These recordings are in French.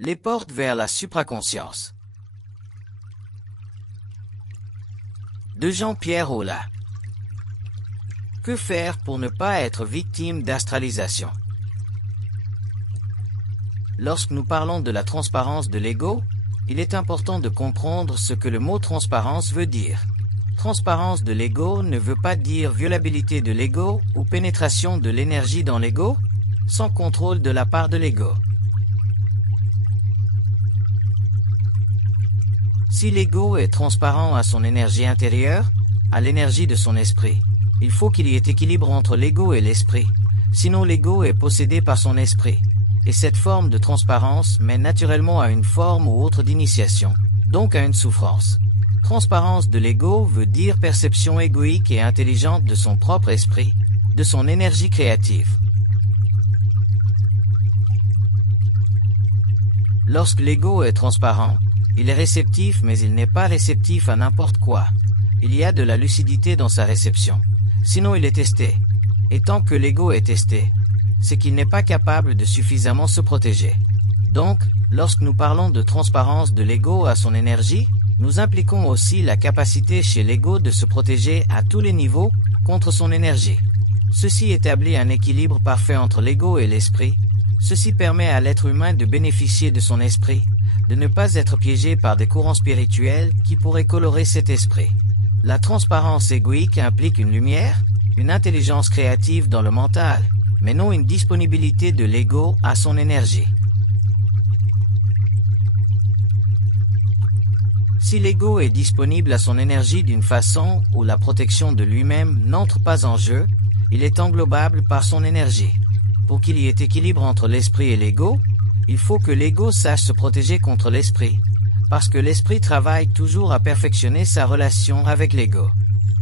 Les portes vers la supraconscience. De Jean-Pierre Ola. Que faire pour ne pas être victime d'astralisation? Lorsque nous parlons de la transparence de l'ego, il est important de comprendre ce que le mot transparence veut dire. Transparence de l'ego ne veut pas dire violabilité de l'ego ou pénétration de l'énergie dans l'ego, sans contrôle de la part de l'ego. Si l'ego est transparent à son énergie intérieure, à l'énergie de son esprit, il faut qu'il y ait équilibre entre l'ego et l'esprit, sinon l'ego est possédé par son esprit. Et cette forme de transparence mène naturellement à une forme ou autre d'initiation, donc à une souffrance. Transparence de l'ego veut dire perception égoïque et intelligente de son propre esprit, de son énergie créative. Lorsque l'ego est transparent, il est réceptif mais il n'est pas réceptif à n'importe quoi. Il y a de la lucidité dans sa réception. Sinon il est testé. Et tant que l'ego est testé, c'est qu'il n'est pas capable de suffisamment se protéger. Donc, lorsque nous parlons de transparence de l'ego à son énergie, nous impliquons aussi la capacité chez l'ego de se protéger à tous les niveaux contre son énergie. Ceci établit un équilibre parfait entre l'ego et l'esprit. Ceci permet à l'être humain de bénéficier de son esprit, de ne pas être piégé par des courants spirituels qui pourraient colorer cet esprit. La transparence égoïque implique une lumière, une intelligence créative dans le mental, mais non une disponibilité de l'ego à son énergie. Si l'ego est disponible à son énergie d'une façon où la protection de lui-même n'entre pas en jeu, il est englobable par son énergie. Pour qu'il y ait équilibre entre l'esprit et l'ego, il faut que l'ego sache se protéger contre l'esprit, parce que l'esprit travaille toujours à perfectionner sa relation avec l'ego.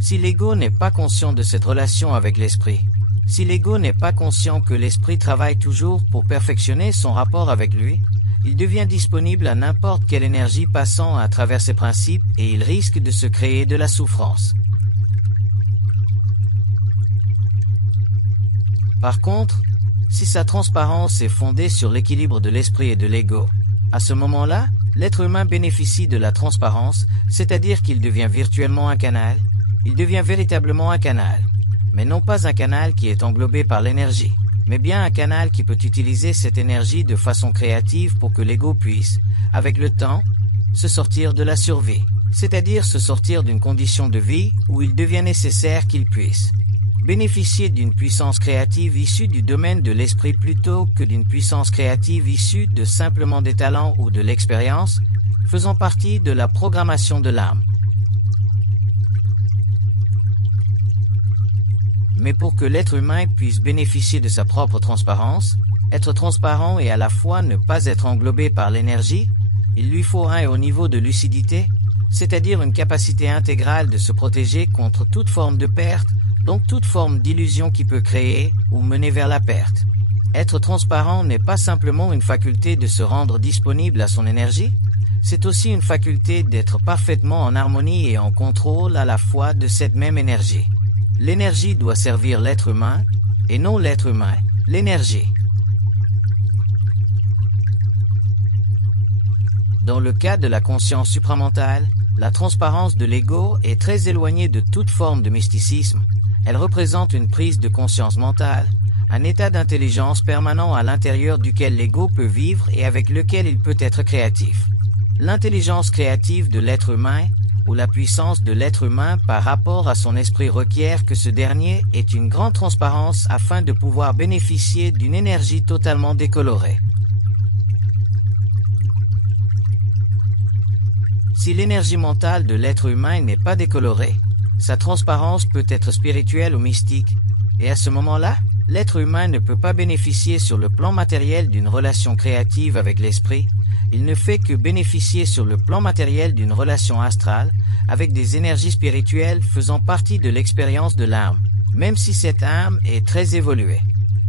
Si l'ego n'est pas conscient de cette relation avec l'esprit, si l'ego n'est pas conscient que l'esprit travaille toujours pour perfectionner son rapport avec lui, il devient disponible à n'importe quelle énergie passant à travers ses principes et il risque de se créer de la souffrance. Par contre, si sa transparence est fondée sur l'équilibre de l'esprit et de l'ego, à ce moment-là, l'être humain bénéficie de la transparence, c'est-à-dire qu'il devient virtuellement un canal, il devient véritablement un canal, mais non pas un canal qui est englobé par l'énergie, mais bien un canal qui peut utiliser cette énergie de façon créative pour que l'ego puisse, avec le temps, se sortir de la survie, c'est-à-dire se sortir d'une condition de vie où il devient nécessaire qu'il puisse bénéficier d'une puissance créative issue du domaine de l'esprit plutôt que d'une puissance créative issue de simplement des talents ou de l'expérience, faisant partie de la programmation de l'âme. Mais pour que l'être humain puisse bénéficier de sa propre transparence, être transparent et à la fois ne pas être englobé par l'énergie, il lui faut un haut niveau de lucidité, c'est-à-dire une capacité intégrale de se protéger contre toute forme de perte, donc toute forme d'illusion qui peut créer ou mener vers la perte. Être transparent n'est pas simplement une faculté de se rendre disponible à son énergie, c'est aussi une faculté d'être parfaitement en harmonie et en contrôle à la fois de cette même énergie. L'énergie doit servir l'être humain, et non l'être humain, l'énergie. Dans le cas de la conscience supramentale, la transparence de l'ego est très éloignée de toute forme de mysticisme. Elle représente une prise de conscience mentale, un état d'intelligence permanent à l'intérieur duquel l'ego peut vivre et avec lequel il peut être créatif. L'intelligence créative de l'être humain, ou la puissance de l'être humain par rapport à son esprit requiert que ce dernier ait une grande transparence afin de pouvoir bénéficier d'une énergie totalement décolorée. Si l'énergie mentale de l'être humain n'est pas décolorée, sa transparence peut être spirituelle ou mystique, et à ce moment-là, l'être humain ne peut pas bénéficier sur le plan matériel d'une relation créative avec l'esprit, il ne fait que bénéficier sur le plan matériel d'une relation astrale, avec des énergies spirituelles faisant partie de l'expérience de l'âme, même si cette âme est très évoluée.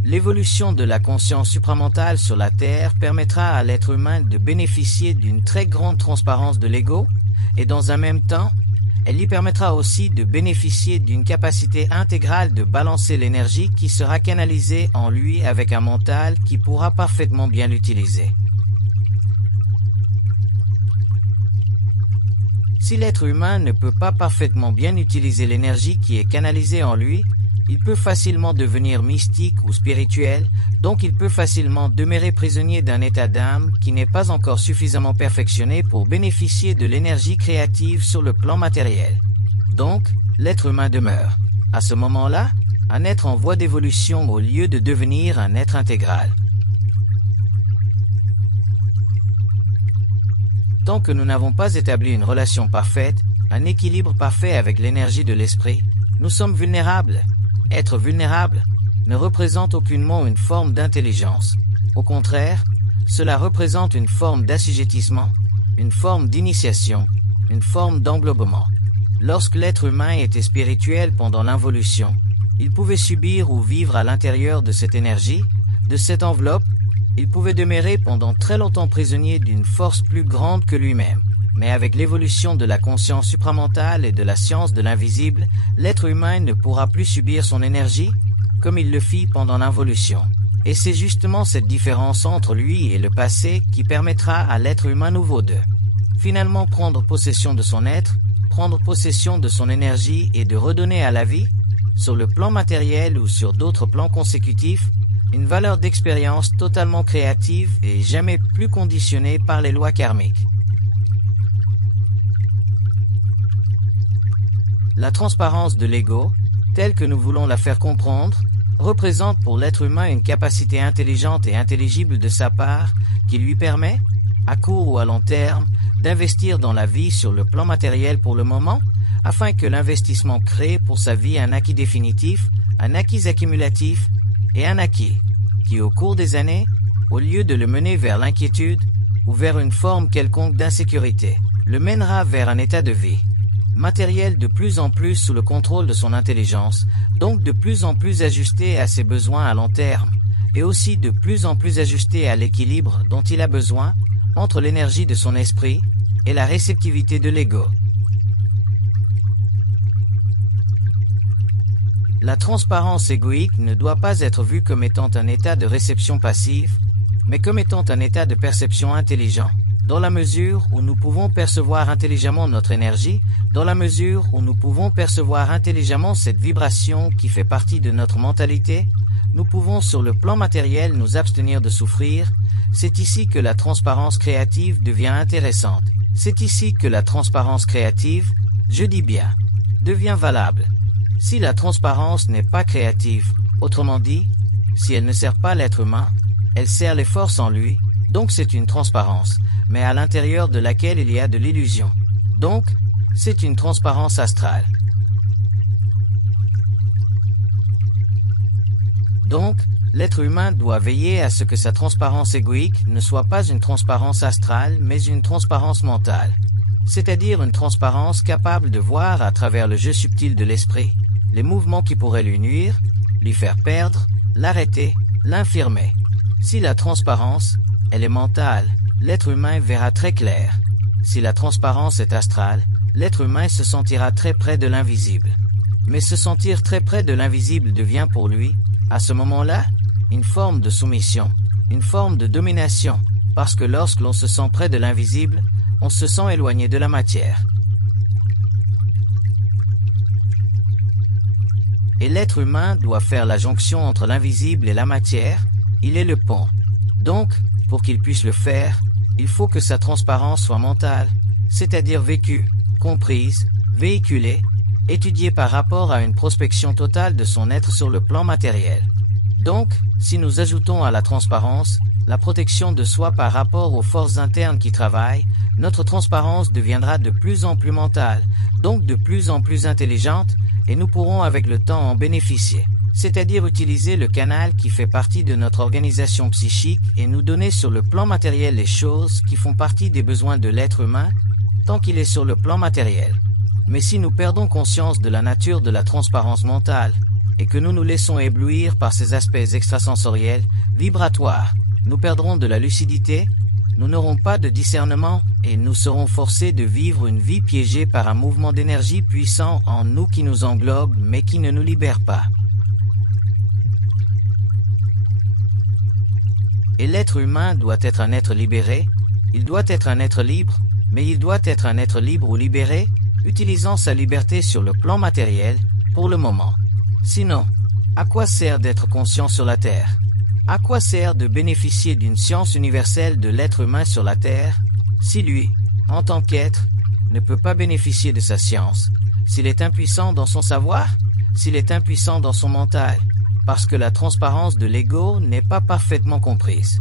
L'évolution de la conscience supramentale sur la Terre permettra à l'être humain de bénéficier d'une très grande transparence de l'ego, et dans un même temps, elle lui permettra aussi de bénéficier d'une capacité intégrale de balancer l'énergie qui sera canalisée en lui avec un mental qui pourra parfaitement bien l'utiliser. Si l'être humain ne peut pas parfaitement bien utiliser l'énergie qui est canalisée en lui, il peut facilement devenir mystique ou spirituel, donc il peut facilement demeurer prisonnier d'un état d'âme qui n'est pas encore suffisamment perfectionné pour bénéficier de l'énergie créative sur le plan matériel. Donc, l'être humain demeure, à ce moment-là, un être en voie d'évolution au lieu de devenir un être intégral. Tant que nous n'avons pas établi une relation parfaite, un équilibre parfait avec l'énergie de l'esprit, nous sommes vulnérables. Être vulnérable ne représente aucunement une forme d'intelligence. Au contraire, cela représente une forme d'assujettissement, une forme d'initiation, une forme d'englobement. Lorsque l'être humain était spirituel pendant l'involution, il pouvait subir ou vivre à l'intérieur de cette énergie, de cette enveloppe. Il pouvait demeurer pendant très longtemps prisonnier d'une force plus grande que lui-même. Mais avec l'évolution de la conscience supramentale et de la science de l'invisible, l'être humain ne pourra plus subir son énergie comme il le fit pendant l'involution. Et c'est justement cette différence entre lui et le passé qui permettra à l'être humain nouveau de finalement prendre possession de son être, prendre possession de son énergie et de redonner à la vie, sur le plan matériel ou sur d'autres plans consécutifs, une valeur d'expérience totalement créative et jamais plus conditionnée par les lois karmiques. La transparence de l'ego, telle que nous voulons la faire comprendre, représente pour l'être humain une capacité intelligente et intelligible de sa part qui lui permet, à court ou à long terme, d'investir dans la vie sur le plan matériel pour le moment, afin que l'investissement crée pour sa vie un acquis définitif, un acquis accumulatif et un acquis qui, au cours des années, au lieu de le mener vers l'inquiétude ou vers une forme quelconque d'insécurité, le mènera vers un état de vie matériel de plus en plus sous le contrôle de son intelligence, donc de plus en plus ajusté à ses besoins à long terme, et aussi de plus en plus ajusté à l'équilibre dont il a besoin entre l'énergie de son esprit et la réceptivité de l'ego. La transparence égoïque ne doit pas être vue comme étant un état de réception passive, mais comme étant un état de perception intelligent, dans la mesure où nous pouvons percevoir intelligemment notre énergie, dans la mesure où nous pouvons percevoir intelligemment cette vibration qui fait partie de notre mentalité, nous pouvons sur le plan matériel nous abstenir de souffrir. C'est ici que la transparence créative devient intéressante. C'est ici que la transparence créative, je dis bien, devient valable. Si la transparence n'est pas créative, autrement dit, si elle ne sert pas l'être humain, elle sert les forces en lui, donc c'est une transparence, mais à l'intérieur de laquelle il y a de l'illusion. Donc, c'est une transparence astrale. Donc, l'être humain doit veiller à ce que sa transparence égoïque ne soit pas une transparence astrale, mais une transparence mentale. C'est-à-dire une transparence capable de voir à travers le jeu subtil de l'esprit, les mouvements qui pourraient lui nuire, lui faire perdre, l'arrêter, l'infirmer. Si la transparence, elle est mentale, l'être humain verra très clair. Si la transparence est astrale, l'être humain se sentira très près de l'invisible. Mais se sentir très près de l'invisible devient pour lui, à ce moment-là, une forme de soumission, une forme de domination, parce que lorsque l'on se sent près de l'invisible, on se sent éloigné de la matière. Et l'être humain doit faire la jonction entre l'invisible et la matière, il est le pont. Donc, pour qu'il puisse le faire, il faut que sa transparence soit mentale, c'est-à-dire vécue, comprise, véhiculée, étudiée par rapport à une prospection totale de son être sur le plan matériel. Donc, si nous ajoutons à la transparence, la protection de soi par rapport aux forces internes qui travaillent, notre transparence deviendra de plus en plus mentale, donc de plus en plus intelligente, et nous pourrons avec le temps en bénéficier. C'est-à-dire utiliser le canal qui fait partie de notre organisation psychique et nous donner sur le plan matériel les choses qui font partie des besoins de l'être humain, tant qu'il est sur le plan matériel. Mais si nous perdons conscience de la nature de la transparence mentale, et que nous nous laissons éblouir par ces aspects extrasensoriels, vibratoires, nous perdrons de la lucidité, nous n'aurons pas de discernement, et nous serons forcés de vivre une vie piégée par un mouvement d'énergie puissant en nous qui nous englobe, mais qui ne nous libère pas. Et l'être humain doit être un être libéré, il doit être un être libre, mais il doit être un être libre ou libéré, utilisant sa liberté sur le plan matériel, pour le moment. Sinon, à quoi sert d'être conscient sur la Terre? À quoi sert de bénéficier d'une science universelle de l'être humain sur la Terre, si lui, en tant qu'être, ne peut pas bénéficier de sa science, s'il est impuissant dans son savoir, s'il est impuissant dans son mental, parce que la transparence de l'ego n'est pas parfaitement comprise.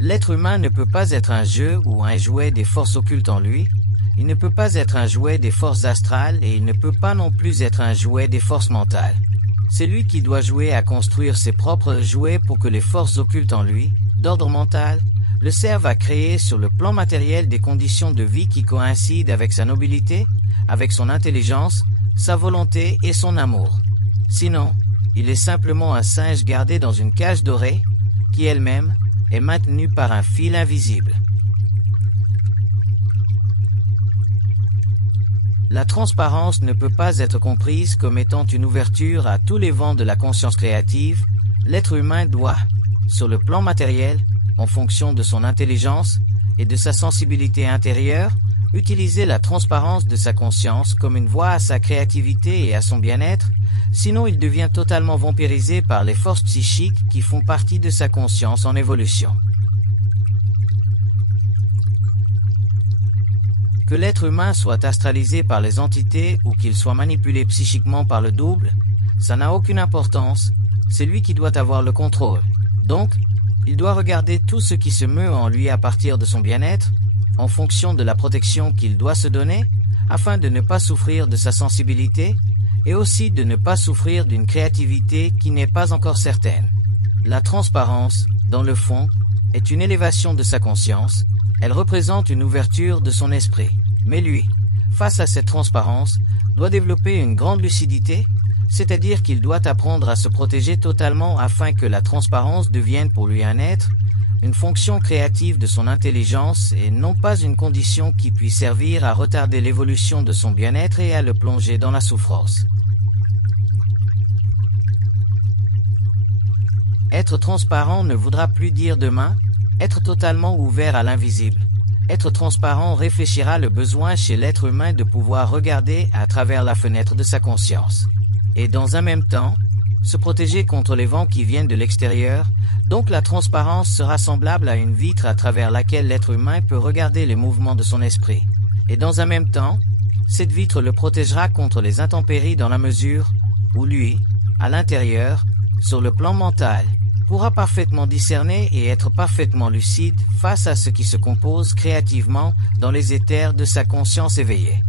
L'être humain ne peut pas être un jeu ou un jouet des forces occultes en lui, il ne peut pas être un jouet des forces astrales et il ne peut pas non plus être un jouet des forces mentales. C'est lui qui doit jouer à construire ses propres jouets pour que les forces occultes en lui, d'ordre mental, le servent à créer sur le plan matériel des conditions de vie qui coïncident avec sa nobilité, avec son intelligence, sa volonté et son amour. Sinon, il est simplement un singe gardé dans une cage dorée, qui elle-même est maintenue par un fil invisible. La transparence ne peut pas être comprise comme étant une ouverture à tous les vents de la conscience créative. L'être humain doit, sur le plan matériel, en fonction de son intelligence et de sa sensibilité intérieure, utiliser la transparence de sa conscience comme une voie à sa créativité et à son bien-être, sinon il devient totalement vampirisé par les forces psychiques qui font partie de sa conscience en évolution. Que l'être humain soit astralisé par les entités ou qu'il soit manipulé psychiquement par le double, ça n'a aucune importance, c'est lui qui doit avoir le contrôle. Donc, il doit regarder tout ce qui se meut en lui à partir de son bien-être, en fonction de la protection qu'il doit se donner, afin de ne pas souffrir de sa sensibilité, et aussi de ne pas souffrir d'une créativité qui n'est pas encore certaine. La transparence, dans le fond, est une élévation de sa conscience, elle représente une ouverture de son esprit. Mais lui, face à cette transparence, doit développer une grande lucidité, c'est-à-dire qu'il doit apprendre à se protéger totalement afin que la transparence devienne pour lui un être, une fonction créative de son intelligence et non pas une condition qui puisse servir à retarder l'évolution de son bien-être et à le plonger dans la souffrance. Être transparent ne voudra plus dire demain être totalement ouvert à l'invisible. Être transparent réfléchira le besoin chez l'être humain de pouvoir regarder à travers la fenêtre de sa conscience. Et dans un même temps, se protéger contre les vents qui viennent de l'extérieur, donc la transparence sera semblable à une vitre à travers laquelle l'être humain peut regarder les mouvements de son esprit. Et dans un même temps, cette vitre le protégera contre les intempéries dans la mesure où lui, à l'intérieur, sur le plan mental, pourra parfaitement discerner et être parfaitement lucide face à ce qui se compose créativement dans les éthers de sa conscience éveillée.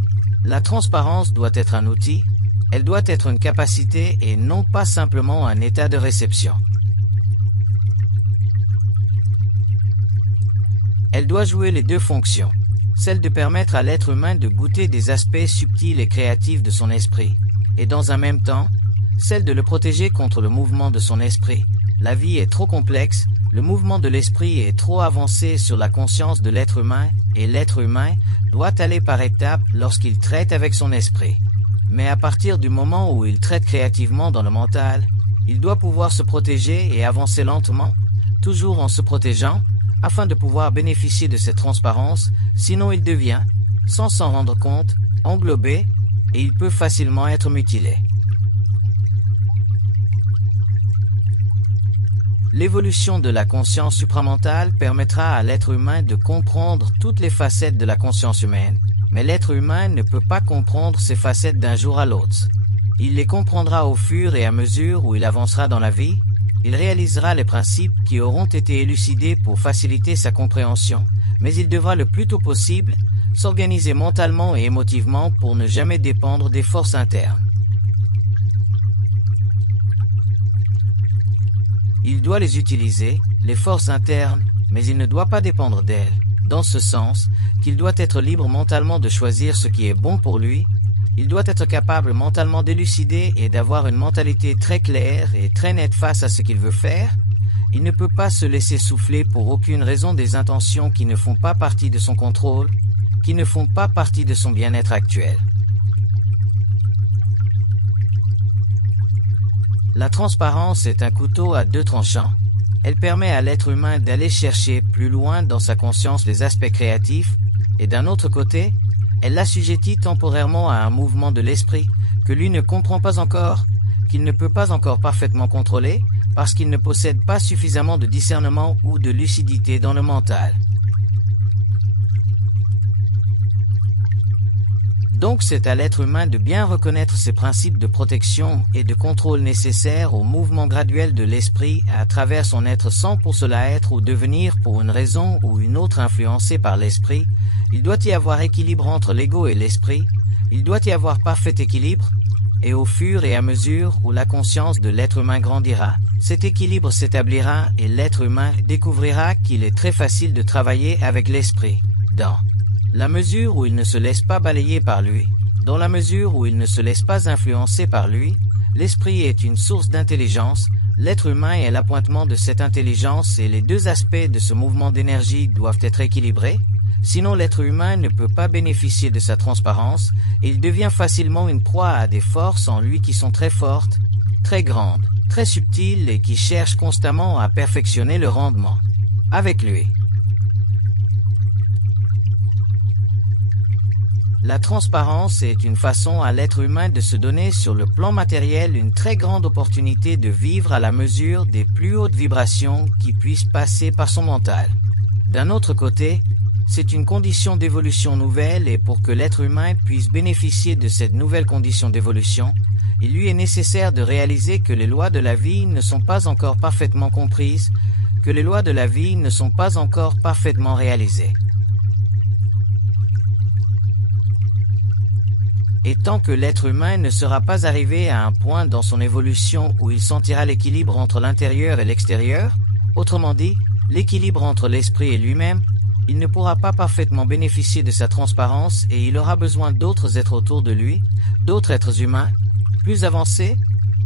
La transparence doit être un outil, elle doit être une capacité et non pas simplement un état de réception. Elle doit jouer les deux fonctions, celle de permettre à l'être humain de goûter des aspects subtils et créatifs de son esprit, et dans un même temps, celle de le protéger contre le mouvement de son esprit. La vie est trop complexe, le mouvement de l'esprit est trop avancé sur la conscience de l'être humain, et l'être humain doit aller par étapes lorsqu'il traite avec son esprit. Mais à partir du moment où il traite créativement dans le mental, il doit pouvoir se protéger et avancer lentement, toujours en se protégeant, afin de pouvoir bénéficier de cette transparence, sinon il devient, sans s'en rendre compte, englobé, et il peut facilement être mutilé. L'évolution de la conscience supramentale permettra à l'être humain de comprendre toutes les facettes de la conscience humaine, mais l'être humain ne peut pas comprendre ces facettes d'un jour à l'autre. Il les comprendra au fur et à mesure où il avancera dans la vie, il réalisera les principes qui auront été élucidés pour faciliter sa compréhension, mais il devra le plus tôt possible s'organiser mentalement et émotivement pour ne jamais dépendre des forces internes. Il doit les utiliser, les forces internes, mais il ne doit pas dépendre d'elles, dans ce sens qu'il doit être libre mentalement de choisir ce qui est bon pour lui, il doit être capable mentalement d'élucider et d'avoir une mentalité très claire et très nette face à ce qu'il veut faire, il ne peut pas se laisser souffler pour aucune raison des intentions qui ne font pas partie de son contrôle, qui ne font pas partie de son bien-être actuel. La transparence est un couteau à deux tranchants. Elle permet à l'être humain d'aller chercher plus loin dans sa conscience les aspects créatifs, et d'un autre côté, elle l'assujettit temporairement à un mouvement de l'esprit que lui ne comprend pas encore, qu'il ne peut pas encore parfaitement contrôler, parce qu'il ne possède pas suffisamment de discernement ou de lucidité dans le mental. Donc c'est à l'être humain de bien reconnaître ces principes de protection et de contrôle nécessaires au mouvement graduel de l'esprit à travers son être sans pour cela être ou devenir pour une raison ou une autre influencé par l'esprit. Il doit y avoir équilibre entre l'ego et l'esprit, il doit y avoir parfait équilibre, et au fur et à mesure où la conscience de l'être humain grandira, cet équilibre s'établira et l'être humain découvrira qu'il est très facile de travailler avec l'esprit, dans la mesure où il ne se laisse pas balayer par lui, dans la mesure où il ne se laisse pas influencer par lui. L'esprit est une source d'intelligence, l'être humain est l'appointement de cette intelligence et les deux aspects de ce mouvement d'énergie doivent être équilibrés, sinon l'être humain ne peut pas bénéficier de sa transparence et il devient facilement une proie à des forces en lui qui sont très fortes, très grandes, très subtiles et qui cherchent constamment à perfectionner le rendement avec lui. La transparence est une façon à l'être humain de se donner sur le plan matériel une très grande opportunité de vivre à la mesure des plus hautes vibrations qui puissent passer par son mental. D'un autre côté, c'est une condition d'évolution nouvelle et pour que l'être humain puisse bénéficier de cette nouvelle condition d'évolution, il lui est nécessaire de réaliser que les lois de la vie ne sont pas encore parfaitement comprises, que les lois de la vie ne sont pas encore parfaitement réalisées. Et tant que l'être humain ne sera pas arrivé à un point dans son évolution où il sentira l'équilibre entre l'intérieur et l'extérieur, autrement dit, l'équilibre entre l'esprit et lui-même, il ne pourra pas parfaitement bénéficier de sa transparence et il aura besoin d'autres êtres autour de lui, d'autres êtres humains, plus avancés,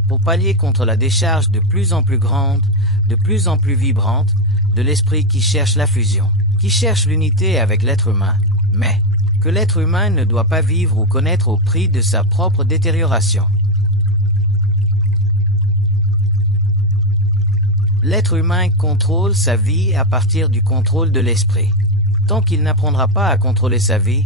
pour pallier contre la décharge de plus en plus grande, de plus en plus vibrante, de l'esprit qui cherche la fusion, qui cherche l'unité avec l'être humain, mais que l'être humain ne doit pas vivre ou connaître au prix de sa propre détérioration. L'être humain contrôle sa vie à partir du contrôle de l'esprit. Tant qu'il n'apprendra pas à contrôler sa vie,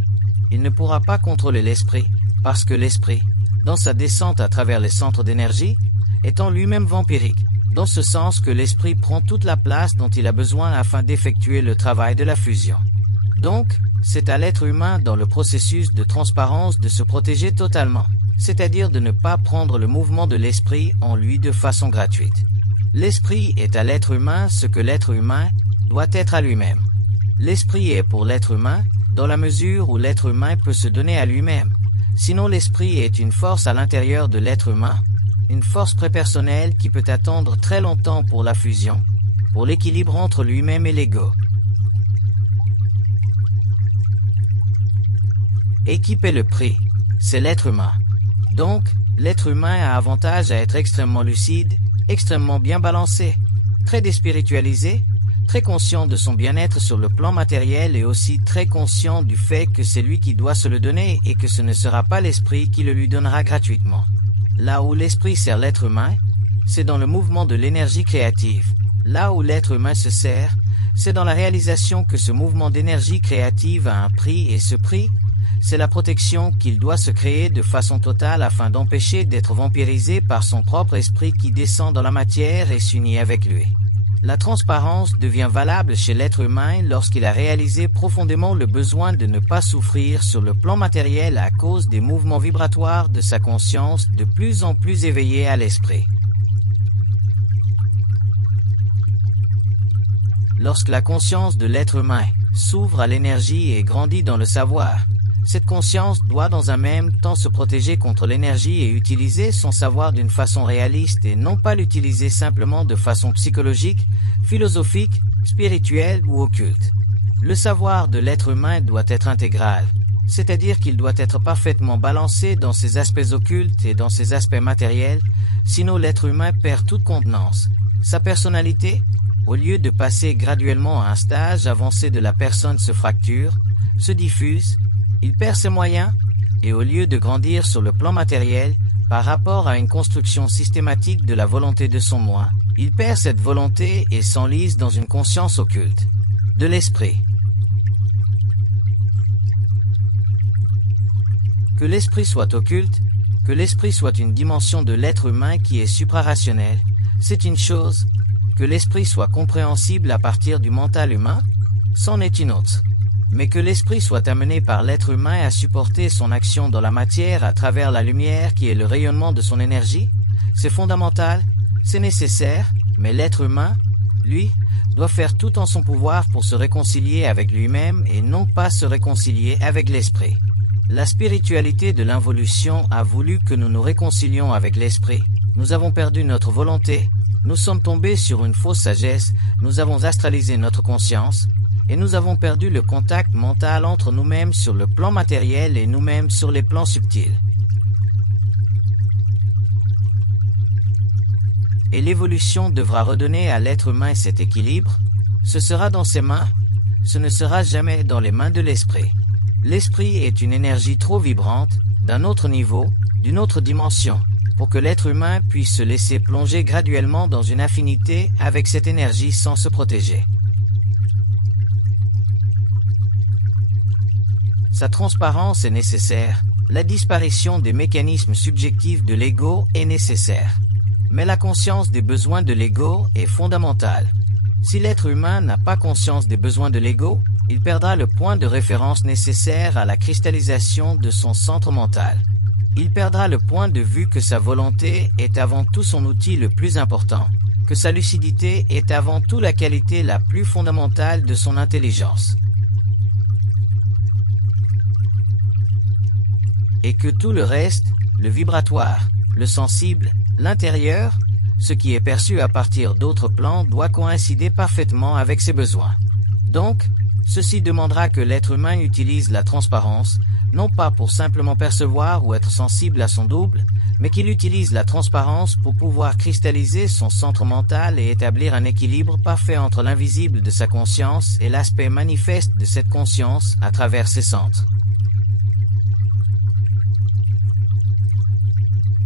il ne pourra pas contrôler l'esprit, parce que l'esprit, dans sa descente à travers les centres d'énergie, est en lui-même vampirique, dans ce sens que l'esprit prend toute la place dont il a besoin afin d'effectuer le travail de la fusion. Donc, c'est à l'être humain dans le processus de transparence de se protéger totalement, c'est-à-dire de ne pas prendre le mouvement de l'esprit en lui de façon gratuite. L'esprit est à l'être humain ce que l'être humain doit être à lui-même. L'esprit est pour l'être humain dans la mesure où l'être humain peut se donner à lui-même. Sinon l'esprit est une force à l'intérieur de l'être humain, une force prépersonnelle qui peut attendre très longtemps pour la fusion, pour l'équilibre entre lui-même et l'ego. Et qui paie le prix? C'est l'être humain. Donc, l'être humain a avantage à être extrêmement lucide, extrêmement bien balancé, très déspiritualisé, très conscient de son bien-être sur le plan matériel et aussi très conscient du fait que c'est lui qui doit se le donner et que ce ne sera pas l'esprit qui le lui donnera gratuitement. Là où l'esprit sert l'être humain, c'est dans le mouvement de l'énergie créative. Là où l'être humain se sert, c'est dans la réalisation que ce mouvement d'énergie créative a un prix et ce prix, c'est la protection qu'il doit se créer de façon totale afin d'empêcher d'être vampirisé par son propre esprit qui descend dans la matière et s'unit avec lui. La transparence devient valable chez l'être humain lorsqu'il a réalisé profondément le besoin de ne pas souffrir sur le plan matériel à cause des mouvements vibratoires de sa conscience de plus en plus éveillés à l'esprit. Lorsque la conscience de l'être humain s'ouvre à l'énergie et grandit dans le savoir, cette conscience doit dans un même temps se protéger contre l'énergie et utiliser son savoir d'une façon réaliste et non pas l'utiliser simplement de façon psychologique, philosophique, spirituelle ou occulte. Le savoir de l'être humain doit être intégral, c'est-à-dire qu'il doit être parfaitement balancé dans ses aspects occultes et dans ses aspects matériels, sinon l'être humain perd toute contenance. Sa personnalité, au lieu de passer graduellement à un stage avancé de la personne se fracture, se diffuse, il perd ses moyens, et au lieu de grandir sur le plan matériel, par rapport à une construction systématique de la volonté de son moi, Il perd cette volonté et s'enlise dans une conscience occulte de l'esprit. Que l'esprit soit occulte, que l'esprit soit une dimension de l'être humain qui est suprarationnelle, c'est une chose. Que l'esprit soit compréhensible à partir du mental humain, c'en est une autre. Mais que l'esprit soit amené par l'être humain à supporter son action dans la matière à travers la lumière qui est le rayonnement de son énergie, c'est fondamental, c'est nécessaire, mais l'être humain, lui, doit faire tout en son pouvoir pour se réconcilier avec lui-même et non pas se réconcilier avec l'esprit. La spiritualité de l'involution a voulu que nous nous réconcilions avec l'esprit. Nous avons perdu notre volonté. Nous sommes tombés sur une fausse sagesse, nous avons astralisé notre conscience, et nous avons perdu le contact mental entre nous-mêmes sur le plan matériel et nous-mêmes sur les plans subtils. Et l'évolution devra redonner à l'être humain cet équilibre. Ce sera dans ses mains, ce ne sera jamais dans les mains de l'esprit. L'esprit est une énergie trop vibrante, d'un autre niveau, d'une autre dimension, pour que l'être humain puisse se laisser plonger graduellement dans une affinité avec cette énergie sans se protéger. Sa transparence est nécessaire, la disparition des mécanismes subjectifs de l'ego est nécessaire. Mais la conscience des besoins de l'ego est fondamentale. Si l'être humain n'a pas conscience des besoins de l'ego, il perdra le point de référence nécessaire à la cristallisation de son centre mental. Il perdra le point de vue que sa volonté est avant tout son outil le plus important, que sa lucidité est avant tout la qualité la plus fondamentale de son intelligence. Et que tout le reste, le vibratoire, le sensible, l'intérieur, ce qui est perçu à partir d'autres plans doit coïncider parfaitement avec ses besoins. Donc, ceci demandera que l'être humain utilise la transparence, non pas pour simplement percevoir ou être sensible à son double, mais qu'il utilise la transparence pour pouvoir cristalliser son centre mental et établir un équilibre parfait entre l'invisible de sa conscience et l'aspect manifeste de cette conscience à travers ses centres.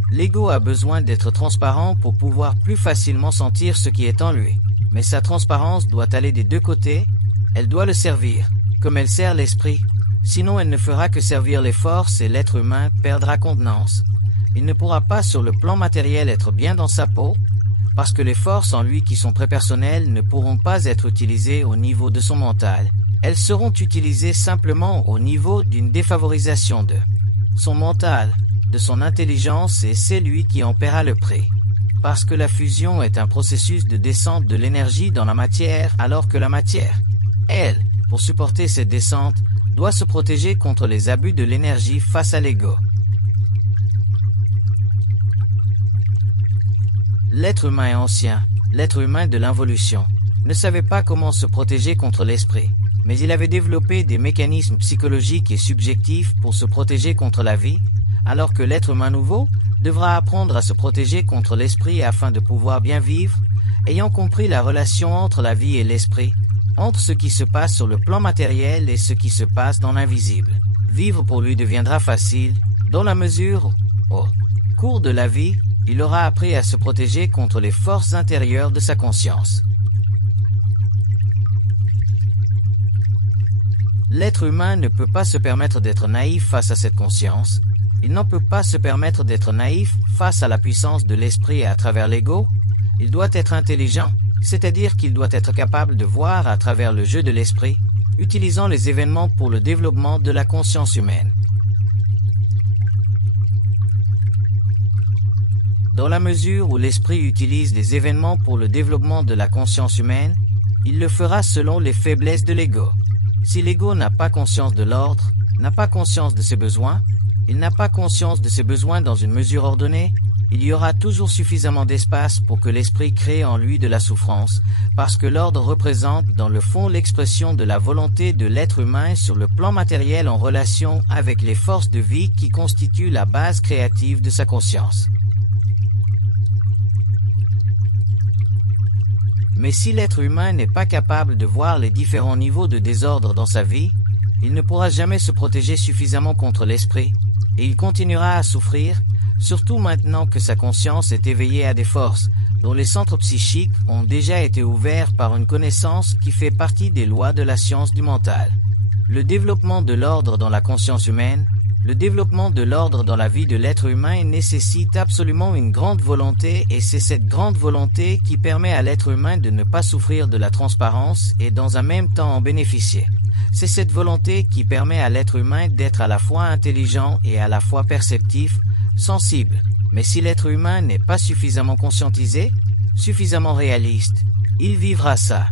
L'ego a besoin d'être transparent pour pouvoir plus facilement sentir ce qui est en lui. Mais sa transparence doit aller des deux côtés, elle doit le servir, comme elle sert l'esprit. Sinon elle ne fera que servir les forces et l'être humain perdra contenance. Il ne pourra pas sur le plan matériel être bien dans sa peau, parce que les forces en lui qui sont très personnelles ne pourront pas être utilisées au niveau de son mental. Elles seront utilisées simplement au niveau d'une défavorisation de son mental, de son intelligence, et c'est lui qui en paiera le prix. Parce que la fusion est un processus de descente de l'énergie dans la matière, alors que la matière, elle, pour supporter cette descente, doit se protéger contre les abus de l'énergie face à l'ego. L'être humain ancien, l'être humain de l'involution, ne savait pas comment se protéger contre l'esprit, mais il avait développé des mécanismes psychologiques et subjectifs pour se protéger contre la vie, alors que l'être humain nouveau devra apprendre à se protéger contre l'esprit afin de pouvoir bien vivre, ayant compris la relation entre la vie et l'esprit, entre ce qui se passe sur le plan matériel et ce qui se passe dans l'invisible. Vivre pour lui deviendra facile, dans la mesure où, au cours de la vie, il aura appris à se protéger contre les forces intérieures de sa conscience. L'être humain ne peut pas se permettre d'être naïf face à cette conscience. Il n'en peut pas se permettre d'être naïf face à la puissance de l'esprit à travers l'ego. Il doit être intelligent, c'est-à-dire qu'il doit être capable de voir à travers le jeu de l'esprit, utilisant les événements pour le développement de la conscience humaine. Dans la mesure où l'esprit utilise les événements pour le développement de la conscience humaine, il le fera selon les faiblesses de l'ego. Si l'ego n'a pas conscience de l'ordre, n'a pas conscience de ses besoins, il n'a pas conscience de ses besoins dans une mesure ordonnée, il y aura toujours suffisamment d'espace pour que l'esprit crée en lui de la souffrance, parce que l'ordre représente dans le fond l'expression de la volonté de l'être humain sur le plan matériel en relation avec les forces de vie qui constituent la base créative de sa conscience. Mais si l'être humain n'est pas capable de voir les différents niveaux de désordre dans sa vie, il ne pourra jamais se protéger suffisamment contre l'esprit, et il continuera à souffrir, surtout maintenant que sa conscience est éveillée à des forces, dont les centres psychiques ont déjà été ouverts par une connaissance qui fait partie des lois de la science du mental. Le développement de l'ordre dans la conscience humaine, le développement de l'ordre dans la vie de l'être humain nécessite absolument une grande volonté et c'est cette grande volonté qui permet à l'être humain de ne pas souffrir de la transparence et dans un même temps en bénéficier. C'est cette volonté qui permet à l'être humain d'être à la fois intelligent et à la fois perceptif, sensible. Mais si l'être humain n'est pas suffisamment conscientisé, suffisamment réaliste, il vivra ça.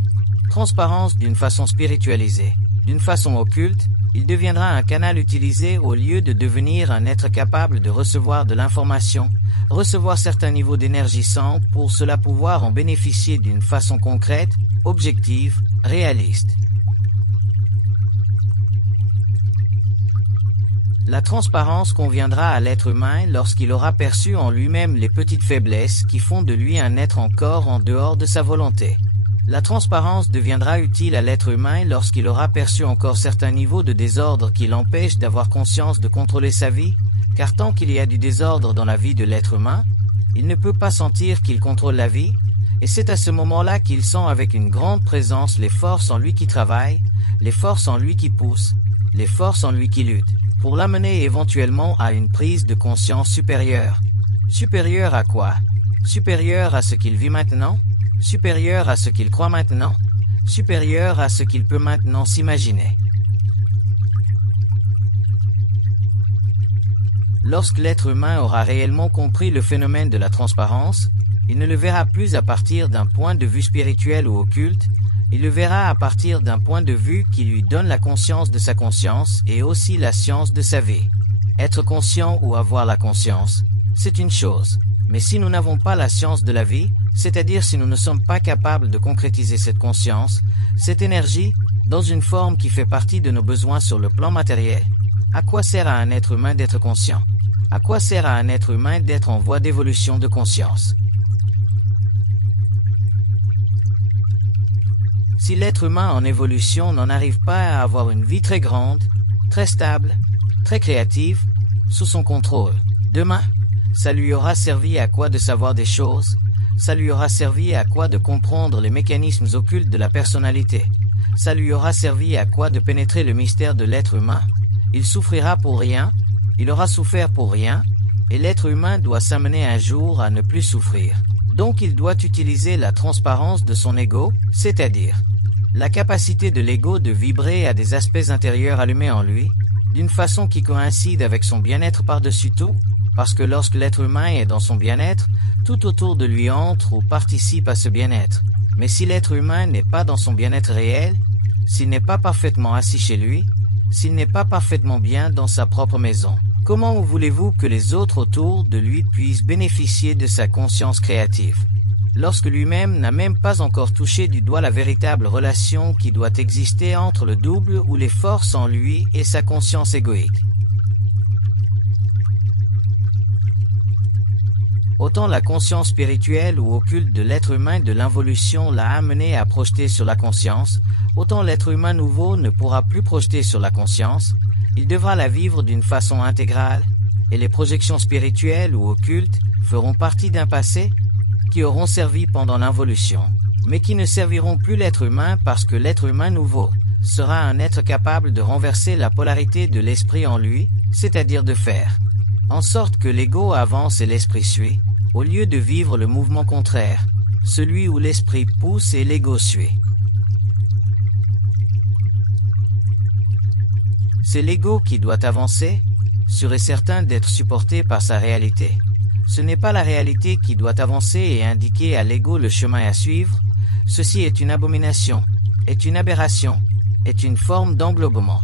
Transparence d'une façon spiritualisée, d'une façon occulte, il deviendra un canal utilisé au lieu de devenir un être capable de recevoir de l'information, recevoir certains niveaux d'énergie sans pour cela pouvoir en bénéficier d'une façon concrète, objective, réaliste. La transparence conviendra à l'être humain lorsqu'il aura perçu en lui-même les petites faiblesses qui font de lui un être encore en dehors de sa volonté. La transparence deviendra utile à l'être humain lorsqu'il aura perçu encore certains niveaux de désordre qui l'empêchent d'avoir conscience de contrôler sa vie, car tant qu'il y a du désordre dans la vie de l'être humain, il ne peut pas sentir qu'il contrôle la vie, et c'est à ce moment-là qu'il sent avec une grande présence les forces en lui qui travaillent, les forces en lui qui poussent, les forces en lui qui luttent, pour l'amener éventuellement à une prise de conscience supérieure. Supérieure à quoi? Supérieure à ce qu'il vit maintenant? Supérieur à ce qu'il croit maintenant, supérieur à ce qu'il peut maintenant s'imaginer. Lorsque l'être humain aura réellement compris le phénomène de la transparence, il ne le verra plus à partir d'un point de vue spirituel ou occulte, il le verra à partir d'un point de vue qui lui donne la conscience de sa conscience et aussi la science de sa vie. Être conscient ou avoir la conscience, c'est une chose, mais si nous n'avons pas la science de la vie, c'est-à-dire si nous ne sommes pas capables de concrétiser cette conscience, cette énergie, dans une forme qui fait partie de nos besoins sur le plan matériel. À quoi sert à un être humain d'être conscient? À quoi sert à un être humain d'être en voie d'évolution de conscience? Si l'être humain en évolution n'en arrive pas à avoir une vie très grande, très stable, très créative, sous son contrôle, demain, ça lui aura servi à quoi de savoir des choses? Ça lui aura servi à quoi de comprendre les mécanismes occultes de la personnalité? Ça lui aura servi à quoi de pénétrer le mystère de l'être humain? Il souffrira pour rien, il aura souffert pour rien, et l'être humain doit s'amener un jour à ne plus souffrir. Donc il doit utiliser la transparence de son ego, c'est-à-dire la capacité de l'ego de vibrer à des aspects intérieurs allumés en lui, d'une façon qui coïncide avec son bien-être par-dessus tout, parce que lorsque l'être humain est dans son bien-être, tout autour de lui entre ou participe à ce bien-être. Mais si l'être humain n'est pas dans son bien-être réel, s'il n'est pas parfaitement assis chez lui, s'il n'est pas parfaitement bien dans sa propre maison, comment voulez-vous que les autres autour de lui puissent bénéficier de sa conscience créative? Lorsque lui-même n'a même pas encore touché du doigt la véritable relation qui doit exister entre le double ou les forces en lui et sa conscience égoïque. Autant la conscience spirituelle ou occulte de l'être humain de l'involution l'a amené à projeter sur la conscience, autant l'être humain nouveau ne pourra plus projeter sur la conscience, il devra la vivre d'une façon intégrale, et les projections spirituelles ou occultes feront partie d'un passé qui auront servi pendant l'involution, mais qui ne serviront plus l'être humain parce que l'être humain nouveau sera un être capable de renverser la polarité de l'esprit en lui, c'est-à-dire de faire en sorte que l'ego avance et l'esprit suit, au lieu de vivre le mouvement contraire, celui où l'esprit pousse et l'ego suit. C'est l'ego qui doit avancer, sûr et certain d'être supporté par sa réalité. Ce n'est pas la réalité qui doit avancer et indiquer à l'ego le chemin à suivre, ceci est une abomination, est une aberration, est une forme d'englobement.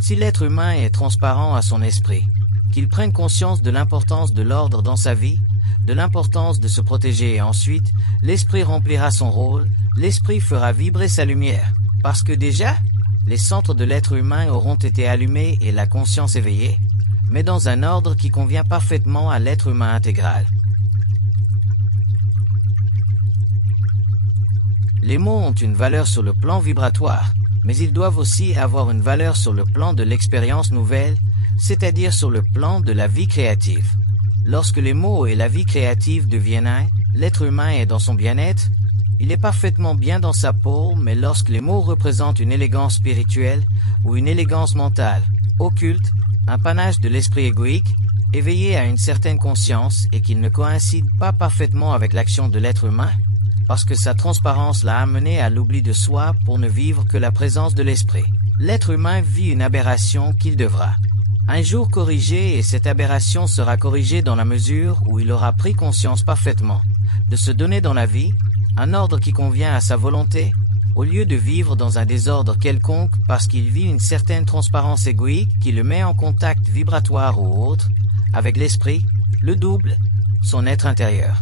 Si l'être humain est transparent à son esprit, qu'il prenne conscience de l'importance de l'ordre dans sa vie, de l'importance de se protéger et ensuite, l'esprit remplira son rôle, l'esprit fera vibrer sa lumière, parce que déjà, les centres de l'être humain auront été allumés et la conscience éveillée, mais dans un ordre qui convient parfaitement à l'être humain intégral. Les mots ont une valeur sur le plan vibratoire, mais ils doivent aussi avoir une valeur sur le plan de l'expérience nouvelle, c'est-à-dire sur le plan de la vie créative. Lorsque les mots et la vie créative deviennent un, L'être humain est dans son bien-être, il est parfaitement bien dans sa peau, mais lorsque les mots représentent une élégance spirituelle ou une élégance mentale, occulte, un panache de l'esprit égoïque, éveillé à une certaine conscience et qu'il ne coïncide pas parfaitement avec l'action de l'être humain, parce que sa transparence l'a amené à l'oubli de soi pour ne vivre que la présence de l'esprit. L'être humain vit une aberration qu'il devra un jour corriger, et cette aberration sera corrigée dans la mesure où il aura pris conscience parfaitement de se donner dans la vie un ordre qui convient à sa volonté, au lieu de vivre dans un désordre quelconque parce qu'il vit une certaine transparence égoïque qui le met en contact vibratoire ou autre avec l'esprit, le double, son être intérieur.